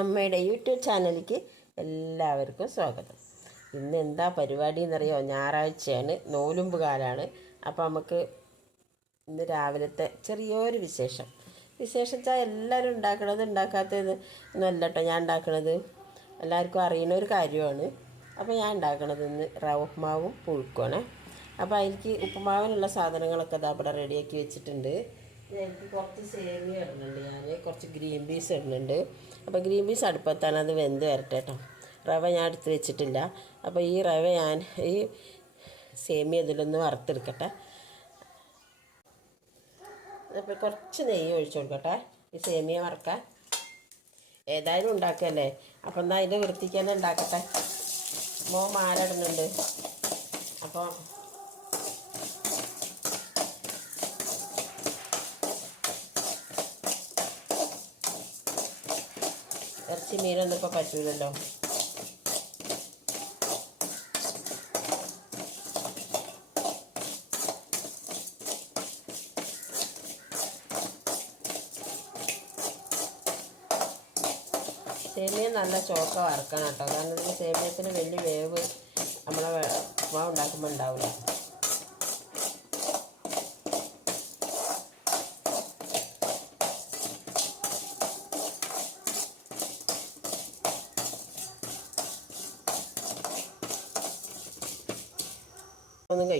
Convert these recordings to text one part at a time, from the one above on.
അമ്മയുടെ യൂട്യൂബ് ചാനലിലേക്ക് എല്ലാവർക്കും സ്വാഗതം. ഇന്ന് എന്താ പരിപാടി എന്നറിയോ? ഞായറാഴ്ചയാണ് നോലുമ്പ് കാലാണ് അപ്പോൾ നമുക്ക് ഇന്ന് രാവിലത്തെ ചെറിയൊരു വിശേഷം. വിശേഷം വെച്ചാൽ എല്ലാവരും ഉണ്ടാക്കണത് ഉണ്ടാക്കാത്തത് ഒന്നുമല്ല കേട്ടോ ഞാൻ ഉണ്ടാക്കണത് എല്ലാവർക്കും അറിയുന്ന ഒരു കാര്യമാണ്. അപ്പോൾ ഞാൻ ഉണ്ടാക്കണത് ഇന്ന് റവ ഉപ്പുമാവും അപ്പോൾ അതിലേക്ക് ഉപ്പുമാവിനുള്ള സാധനങ്ങളൊക്കെ അതാ ഇവിടെ റെഡിയാക്കി വെച്ചിട്ടുണ്ട്. എനിക്ക് കുറച്ച് സേമിയ ഇടുന്നുണ്ട് ഞാൻ കുറച്ച് ഗ്രീൻ പീസ് ഇടുന്നുണ്ട് അപ്പോൾ ഗ്രീൻ പീസ് അടുപ്പത്താണ് അത് വെന്ത് വരട്ടെ കേട്ടോ റവ ഞാൻ എടുത്ത് വെച്ചിട്ടില്ല. അപ്പോൾ ഈ റവ ഞാൻ ഈ സേമിയ ഇതിലൊന്ന് വറുത്തെടുക്കട്ടെ. അപ്പോൾ കുറച്ച് നെയ്യ് ഒഴിച്ചു കൊടുക്കട്ടെ. ഈ സേമിയ വറക്കാൻ ഏതായാലും ഉണ്ടാക്കല്ലേ? അപ്പം എന്നാൽ അതിന്റെ വൃത്തിക്ക് തന്നെ ഉണ്ടാക്കട്ടെ. മോ മാലിടുന്നുണ്ട് അപ്പോൾ ഇറച്ചി മീനൊന്നും ഇപ്പോൾ പറ്റൂലല്ലോ. സേമിയ നല്ല ചോക്ക വറക്കണം കേട്ടോ. കാരണം സേമിയത്തിന് വലിയ വേവ് നമ്മളെ ഉപ്പുമാവ് ഉണ്ടാക്കുമ്പോൾ ഉണ്ടാവില്ല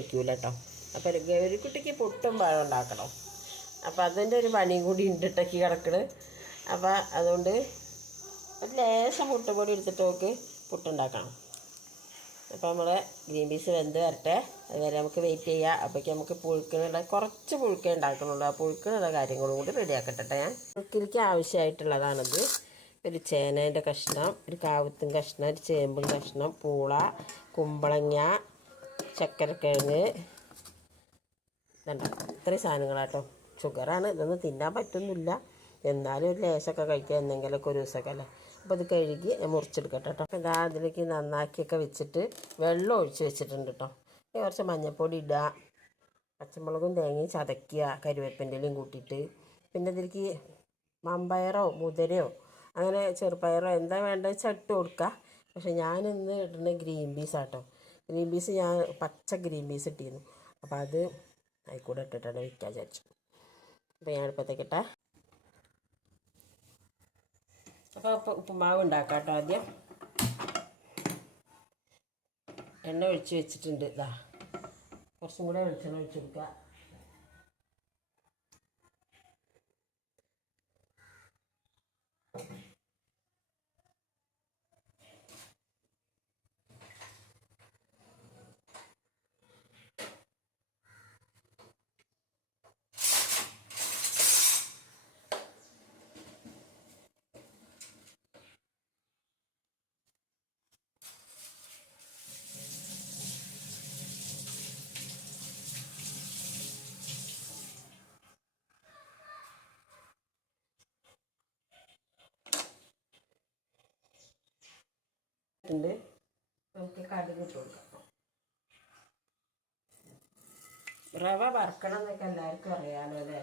കഴിക്കൂല കേട്ടോ അപ്പോൾ ഗൗരിക്കുട്ടിക്ക് പുട്ടും പഴം ഉണ്ടാക്കണം. അപ്പോൾ അതിന്റെ ഒരു പണിയും കൂടി ഉണ്ട് ഇട്ടക്കി കിടക്കണ്. അപ്പോൾ അതുകൊണ്ട് ഒരു ലേശം പുട്ടുപൊടി എടുത്തിട്ട് നോക്ക് പുട്ടുണ്ടാക്കണം അപ്പോൾ നമ്മൾ ഗ്രീൻ പീസ് വെന്ത് വരട്ടെ. അതുവരെ നമുക്ക് വെയിറ്റ് ചെയ്യാം. അപ്പോഴേക്കും നമുക്ക് പുഴുക്കിനുള്ള കുറച്ച് പുഴുക്കേ ഉണ്ടാക്കണുള്ളൂ. ആ പുഴുക്കിനുള്ള കാര്യങ്ങളും കൂടി റെഡിയാക്കട്ടെ ഞാൻ. പുഴുക്കിലേക്ക് ആവശ്യമായിട്ടുള്ളതാണിത്. ഒരു ചേനേന്റെ കഷ്ണം ഒരു കാവത്തും കഷ്ണം ഒരു ചേമ്പും കഷ്ണം പൂള കുമ്പളങ്ങ ചക്കരക്കിഴങ്ങ്. ഇതുണ്ട്. ഇത്രയും സാധനങ്ങളാട്ടോ. ഷുഗറാണ്. ഇതൊന്നും തിന്നാൻ പറ്റുന്നില്ല. എന്നാലും ഒരു ലേശമൊക്കെ കഴിക്കുക. എന്തെങ്കിലുമൊക്കെ ഒരു ദിവസമൊക്കെ അല്ലേ? അപ്പോൾ ഇത് കഴുകി മുറിച്ചെടുക്കട്ടെ കേട്ടോ. അപ്പോൾ ഇതാ അതിലേക്ക് നന്നാക്കിയൊക്കെ വെച്ചിട്ട് വെള്ളം ഒഴിച്ച് വെച്ചിട്ടുണ്ട് കേട്ടോ. കുറച്ച് മഞ്ഞൾപ്പൊടി ഇടുക. പച്ചമുളകും തേങ്ങയും ചതയ്ക്കുക. കരിവേപ്പിന്റെ ഇലയും കൂട്ടിയിട്ട്. പിന്നെ ഇതിലേക്ക് മമ്പയറോ മുതിരയോ അങ്ങനെ ചെറുപയറോ എന്താ വേണ്ടത് ഇട്ട് കൊടുക്കുക. പക്ഷേ ഞാനിന്ന് ഇടുന്ന ഗ്രീൻ പീസ് ആട്ടോ ഗ്രീൻ പീസ് ഞാൻ പച്ച ഗ്രീൻ പീസ് ഇട്ടിരുന്നു. അപ്പോൾ അത് അതിൽക്കൂടെ ഇട്ടിട്ടാണ് വിൽക്കാൻ വിചാരിച്ചു അപ്പോൾ ഞാൻ അടുപ്പത്തേക്കിട്ടെ അപ്പോൾ അപ്പോൾ ഉപ്പുമാവ് ഉണ്ടാക്കാം കേട്ടോ ആദ്യം. എണ്ണ ഒഴിച്ച് വെച്ചിട്ടുണ്ട്. ഇതാ കുറച്ചും കൂടെ വെളിച്ചെണ്ണ ഒഴിച്ച് കൊടുക്കുക ഉണ്ട് നമുക്ക് കടുക് ഇട്ട് കൊടുക്കാം. റവ വറക്കണം എന്നൊക്കെ എല്ലാവർക്കും അറിയാമല്ലോ അല്ലേ?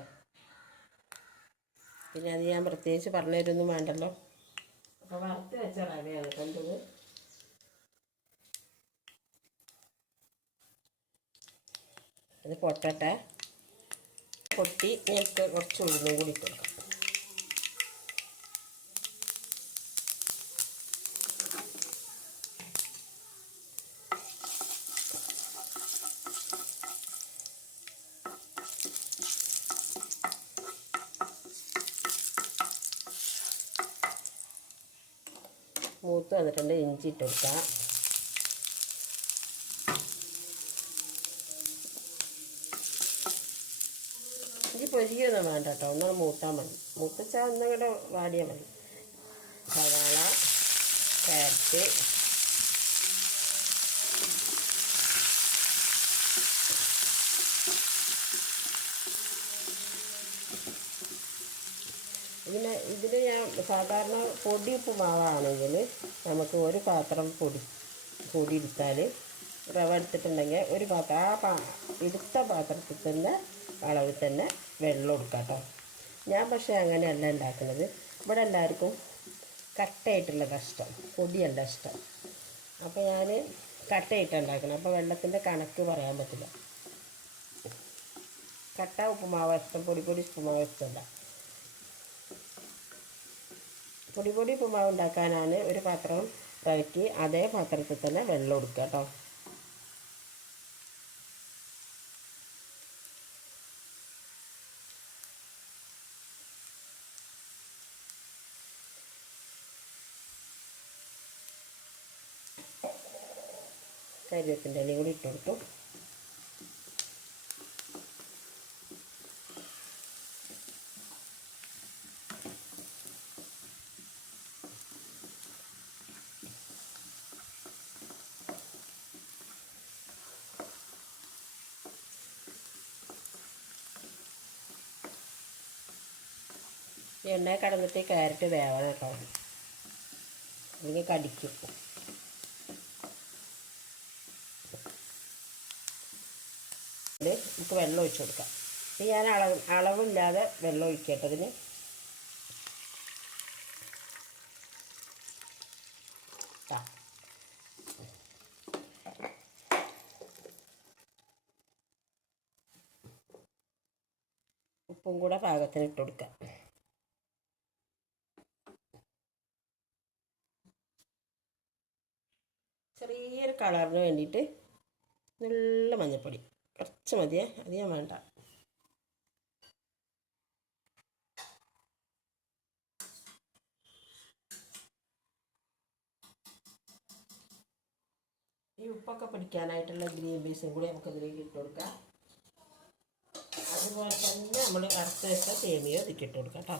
പിന്നെ അത് ഞാൻ പ്രത്യേകിച്ച് പറഞ്ഞു തരുമൊന്നും വേണ്ടല്ലോ. അപ്പോൾ വറുത്ത് വെച്ച റവയാണ് കണ്ടത് അത് പൊട്ടട്ടെ. പൊട്ടി ഞങ്ങൾക്ക് കുറച്ച് ഉഴുന്നും കൂടി ഇട്ട് മൂത്ത് വന്നിട്ടുണ്ട് ഇഞ്ചി ഇട്ട് ഇഞ്ചി പൊരിയൊന്നും വേണ്ട കേട്ടോ. ഒന്നും മൂത്താൽ മതി. മൂത്തച്ചാൽ ഒന്നുകൂടെ വാടിയാൽ മതി. സവാള ക്യാരറ്റ് സാധാരണ പൊടി ഉപ്പുമാവാണെങ്കിൽ നമുക്ക് ഒരു പാത്രം പൊടി പൊടി എടുത്താൽ റവ എടുത്തിട്ടുണ്ടെങ്കിൽ ഒരു പാത്രം ആ പാ എടുത്ത പാത്രത്തിൽ തന്നെ അളവിൽ തന്നെ വെള്ളം എടുക്കാം കേട്ടോ. ഞാൻ പക്ഷേ അങ്ങനെയല്ല ഉണ്ടാക്കുന്നത്. ഇവിടെ എല്ലാവർക്കും കട്ടയായിട്ടുള്ളതാണ് ഇഷ്ടം പൊടിയല്ല ഇഷ്ടം. അപ്പോൾ ഞാൻ കട്ടയിട്ട് ഉണ്ടാക്കണം അപ്പോൾ വെള്ളത്തിന്റെ കണക്ക് പറയാൻ പറ്റില്ല. കട്ട ഉപ്പുമാവ് ഇഷ്ടം പൊടി പൊടി ഉപ്പുമാവ് ഇഷ്ടമല്ല. പൊടി പൊടി ഉപ്പുമാവ് ഉണ്ടാക്കാനാണ് ഒരു പാത്രം ഇറക്കി അതേ പാത്രത്തിൽ തന്നെ വെള്ളം എടുക്കുക കേട്ടോ. കരിവേപ്പിന്റെ ഇലയും കൂടി ഇട്ട് കൊടുത്തു. എണ്ണ കടന്നിട്ട് ക്യാരറ്റ് വേവണം കേട്ടോ. അല്ലെങ്കിൽ കടിക്കും. നമുക്ക് വെള്ളം ഒഴിച്ചു കൊടുക്കാം. ഇനി ഞാൻ അളവ് അളവില്ലാതെ വെള്ളം ഒഴിക്കട്ടതിന് ഉപ്പും കൂടെ പാകത്തിന് ഇട്ട് കൊടുക്കാം. ചെറിയൊരു കളറിന് വേണ്ടിയിട്ട് നല്ല മഞ്ഞൾപ്പൊടി കുറച്ച് മതിയേ അധികം വേണ്ട. ഈ ഉപ്പൊക്കെ പിടിക്കാനായിട്ടുള്ള ഗ്രീൻ പീസും കൂടി നമുക്ക് ഇതിലേക്ക് ഇട്ട് കൊടുക്കാം. അതുപോലെ തന്നെ നമ്മൾ വറുത്ത് വെച്ച സേമിയ ഇതിലേക്ക് ഇട്ട് കൊടുക്കാം കേട്ടോ.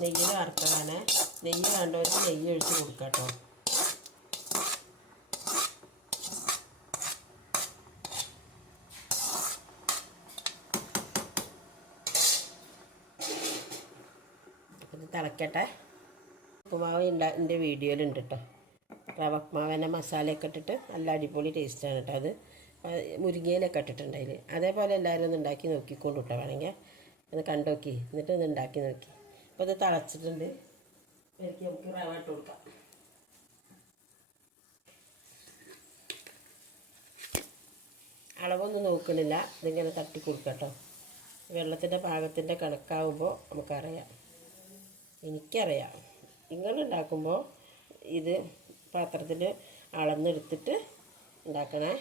നെയ്യിൽ വറുത്തതാണ്. നെയ്യ് വേണ്ടവർക്ക് നെയ്യ് ഒഴിച്ച് കൊടുക്കാം കേട്ടോ. ഇത് തിളക്കട്ടെ ഉപ്പുമാവ് ഉണ്ടാ എന്റെ വീഡിയോയിലുണ്ട് കേട്ടോ റവ ഉപ്പുമാവിന്റെ മസാലയൊക്കെ ഇട്ടിട്ട് നല്ല അടിപൊളി ടേസ്റ്റാണ് കേട്ടോ അത്. മുരിങ്ങയിലൊക്കെ ഇട്ടിട്ടുണ്ട് അതിൽ അതേപോലെ എല്ലാവരും ഒന്ന് ഉണ്ടാക്കി നോക്കിക്കൊണ്ട് കേട്ടോ വേണമെങ്കിൽ. ഒന്ന് കണ്ടോക്കി എന്നിട്ട് ഒന്ന് ഉണ്ടാക്കി നോക്കി. അപ്പോൾ ഇത് തിളച്ചിട്ടുണ്ട്. എനിക്ക് നമുക്ക് റവ ഇട്ട് കൊടുക്കാം. അളവൊന്നും നോക്കണില്ല. ഇതിങ്ങനെ തട്ടി കൊടുക്കാം കേട്ടോ വെള്ളത്തിന്റെ പാകത്തിന്റെ കണക്കാവുമ്പോൾ നമുക്കറിയാം. എനിക്കറിയാം. നിങ്ങൾ ഉണ്ടാക്കുമ്പോൾ ഇത് പാത്രത്തിൽ അളന്നെടുത്തിട്ട് ഉണ്ടാക്കണേ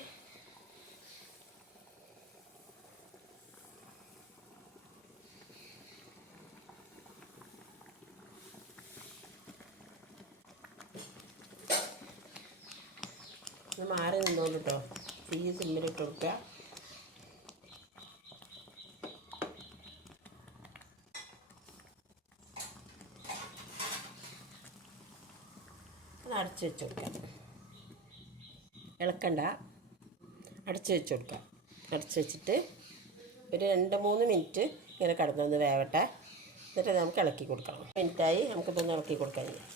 ഇത് മാറി നിന്നോളൂ കേട്ടോ തീ സിമ്മിലിട്ട് കൊടുക്കുക അത് അടച്ച് വെച്ച് കൊടുക്കാം. ഇളക്കണ്ട. അടച്ച് വെച്ച് കൊടുക്കാം. അടച്ച് വെച്ചിട്ട് ഒരു രണ്ട് മൂന്ന് മിനിറ്റ് ഇങ്ങനെ കടന്നൊന്ന് വേവട്ടെ. എന്നിട്ട് നമുക്ക് ഇളക്കി കൊടുക്കണം. മിനിറ്റായി നമുക്കിതൊന്ന് ഇളക്കി കൊടുക്കാൻ കഴിയും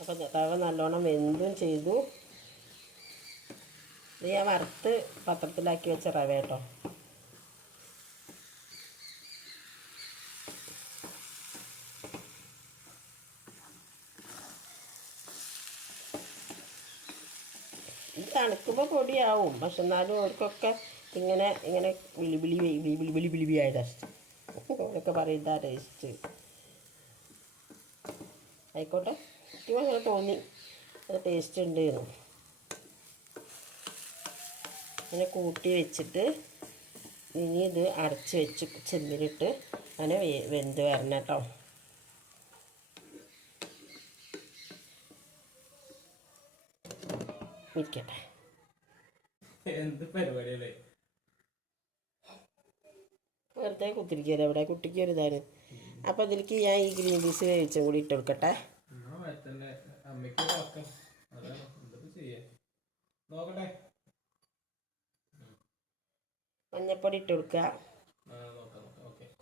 അപ്പം തവ നല്ലോണം വെന്തും ചെയ്തു. ഞാൻ വറുത്ത് പത്രത്തിലാക്കി വെച്ച റവ കേട്ടോ. ഇത് തണുക്കുമ്പോൾ പൊടിയാവും. പക്ഷെ എന്നാലും അവർക്കൊക്കെ ഇങ്ങനെ ഇങ്ങനെ വിളി വിളി വിളി വിളി വിളി വിളി വിളി അവരൊക്കെ പറയുന്ന ടേസ്റ്റ് ആയിക്കോട്ടെ. എനിക്ക് അങ്ങനെ തോന്നി. അത് ടേസ്റ്റ് ഉണ്ട് അങ്ങനെ കൂട്ടി വെച്ചിട്ട് ഇനി ഇത് അടച്ച് വെച്ച് ചെമ്പിലിട്ട് അങ്ങനെ വെന്ത് വരണം കേട്ടോ. ഇരിക്കട്ടെ. എന്ത് പരിപാടിയല്ലേ വെറുതെ കുത്തിരിക്കല്ലേ അവിടെ കുട്ടിക്ക് ഒരു ഇതാണ് അപ്പോൾ അതിലേക്ക് ഞാൻ ഈ ഗ്രീൻ പീസ് വേവിച്ചും കൂടി ഇട്ട് കൊടുക്കട്ടെ. മഞ്ഞപ്പൊടി ഇട്ട് കൊടുക്കുക.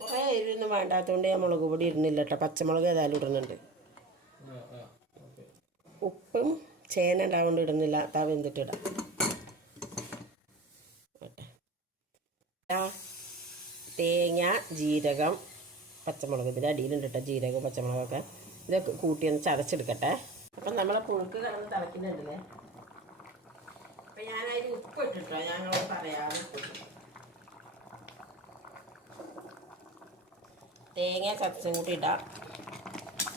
കുറേ എരിവൊന്നും വേണ്ടാത്തതുകൊണ്ട് ഞാൻ മുളക് പൊടി ഇടുന്നില്ല കേട്ടോ. പച്ചമുളക് ഏതായാലും ഇടുന്നുണ്ട്. ഉപ്പും ചേന ഉണ്ടാവുകൊണ്ട് ഇടുന്നില്ല. താ വെന്തിട്ട് ഇടാം ആ, തേങ്ങ ജീരകം പച്ചമുളക്. ഇതിന്റെ അടിയിലുണ്ട് കേട്ടോ ജീരകം പച്ചമുളകൊക്കെ. ഇതൊക്കെ കൂട്ടി ഒന്ന് ചതച്ചെടുക്കട്ടെ. അപ്പം നമ്മളെ പുഴുക്ക് കിടന്ന് തിളക്കുന്നുണ്ടല്ലേ? അപ്പം അതിൽ ഉപ്പ് ഇട്ടിട്ടോ? ഞങ്ങളോട് പറയാതെ ഉപ്പ്. തേങ്ങ ചതച്ചും കൂട്ടി ഇടാം.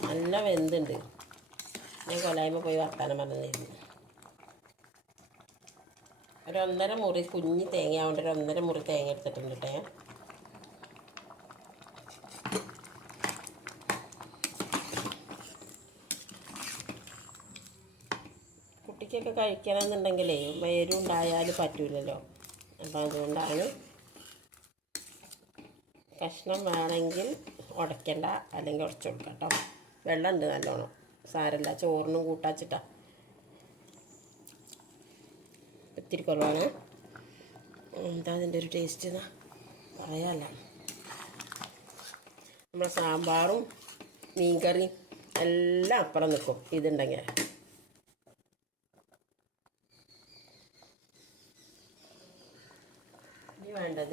നല്ല വെന്തുണ്ട്. ഞാൻ കൊലായ്മ പോയി വർത്താനം പറഞ്ഞിരുന്നു. ഒരു ഒന്നര മുറി കുഞ്ഞ് തേങ്ങ ആവേണ്ട ഒരു ഒന്നര മുറി തേങ്ങ എടുത്തിട്ടുണ്ട് കേട്ടോ ഞാൻ കുട്ടിക്കൊക്കെ കഴിക്കണമെന്നുണ്ടെങ്കിലേ വേരുണ്ടായാൽ പറ്റൂലല്ലോ. അപ്പം അതുകൊണ്ടാണ് കഷ്ണം വേണമെങ്കിൽ ഉടയ്ക്കണ്ട അല്ലെങ്കിൽ ഉടച്ചു കൊടുക്കാം കേട്ടോ വെള്ളമുണ്ട് നല്ലോണം. സാരല്ല ചോറിനും കൂട്ടാച്ചിട്ടാ. ഒത്തിരി കുറവാണ്. എന്താ അതിന്റെ ഒരു ടേസ്റ്റ് എന്നാ പറയാല്ല. നമ്മളെ സാമ്പാറും മീൻകറിയും എല്ലാം അപ്പുറം നിൽക്കും ഇതുണ്ടെങ്കിൽ.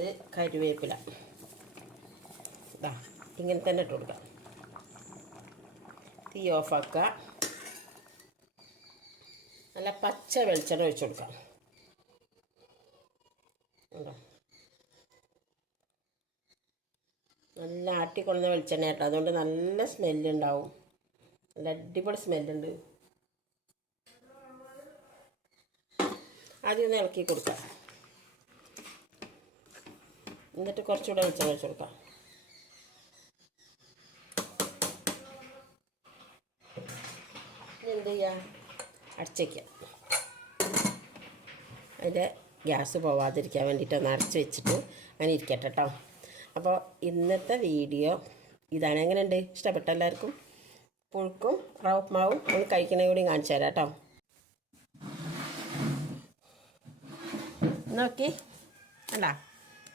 വേണ്ടത് കരുവേപ്പില. ഇതാ ഇങ്ങനെ തന്നെ ഇട്ട് കൊടുക്കാം. തീ ഓഫാക്കുക. നല്ല പച്ച വെളിച്ചെണ്ണ ഒഴിച്ചു കൊടുക്കാം. ഉണ്ടോ? നല്ല ആട്ടിക്കൊള്ളുന്ന വെളിച്ചെണ്ണ കേട്ടോ. അതുകൊണ്ട് നല്ല സ്മെല്ലുണ്ടാവും നല്ല അടിപൊളി സ്മെല്ലുണ്ട് ആദ്യം ഒന്ന് ഇളക്കി കൊടുക്കാം. എന്നിട്ട് കുറച്ചുകൂടെ വെളിച്ചെണ്ണ ഒഴിച്ച് കൊടുക്കാം. എന്ത് ചെയ്യാം? അടച്ചേക്കാം അതിന്റെ ഗ്യാസ് പോവാതിരിക്കാൻ വേണ്ടിയിട്ട് ഒന്ന് അടച്ച് വെച്ചിട്ട് അങ്ങനെ ഇരിക്കട്ടെ കേട്ടോ അപ്പോൾ ഇന്നത്തെ വീഡിയോ ഇതാണ്. എങ്ങനെയുണ്ട്? ഇഷ്ടപ്പെട്ട എല്ലാവർക്കും? പുഴുക്കും റവപ്മാവും ഒന്ന് കഴിക്കണേ കൂടി കാണിച്ചു തരാം കേട്ടോ നോക്കി. അല്ല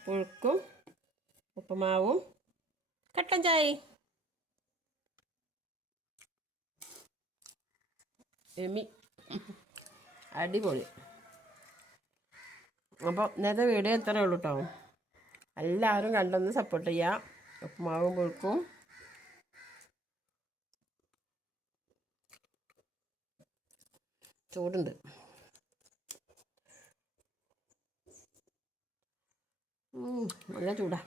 പുഴുക്കും ഉപ്പുമാവും. കട്ടൻ ചായ. എമി. അടിപൊളി. അപ്പോൾ ഇന്നത്തെ വീഡിയോ എത്രയേ ഉള്ളൂ കേട്ടോ എല്ലാവരും കണ്ടൊന്ന് സപ്പോർട്ട് ചെയ്യാം. ഉപ്പുമാവും പുഴുക്കും. ചൂടുണ്ട്. നല്ല ചൂടാ.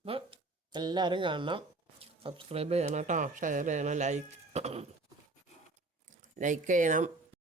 അപ്പോൾ എല്ലാവരും കാണണം. സബ്സ്ക്രൈബ് ചെയ്യണം കേട്ടോ. ഷെയർ ചെയ്യണം. ലൈക്ക് ലൈക്ക് ചെയ്യണം.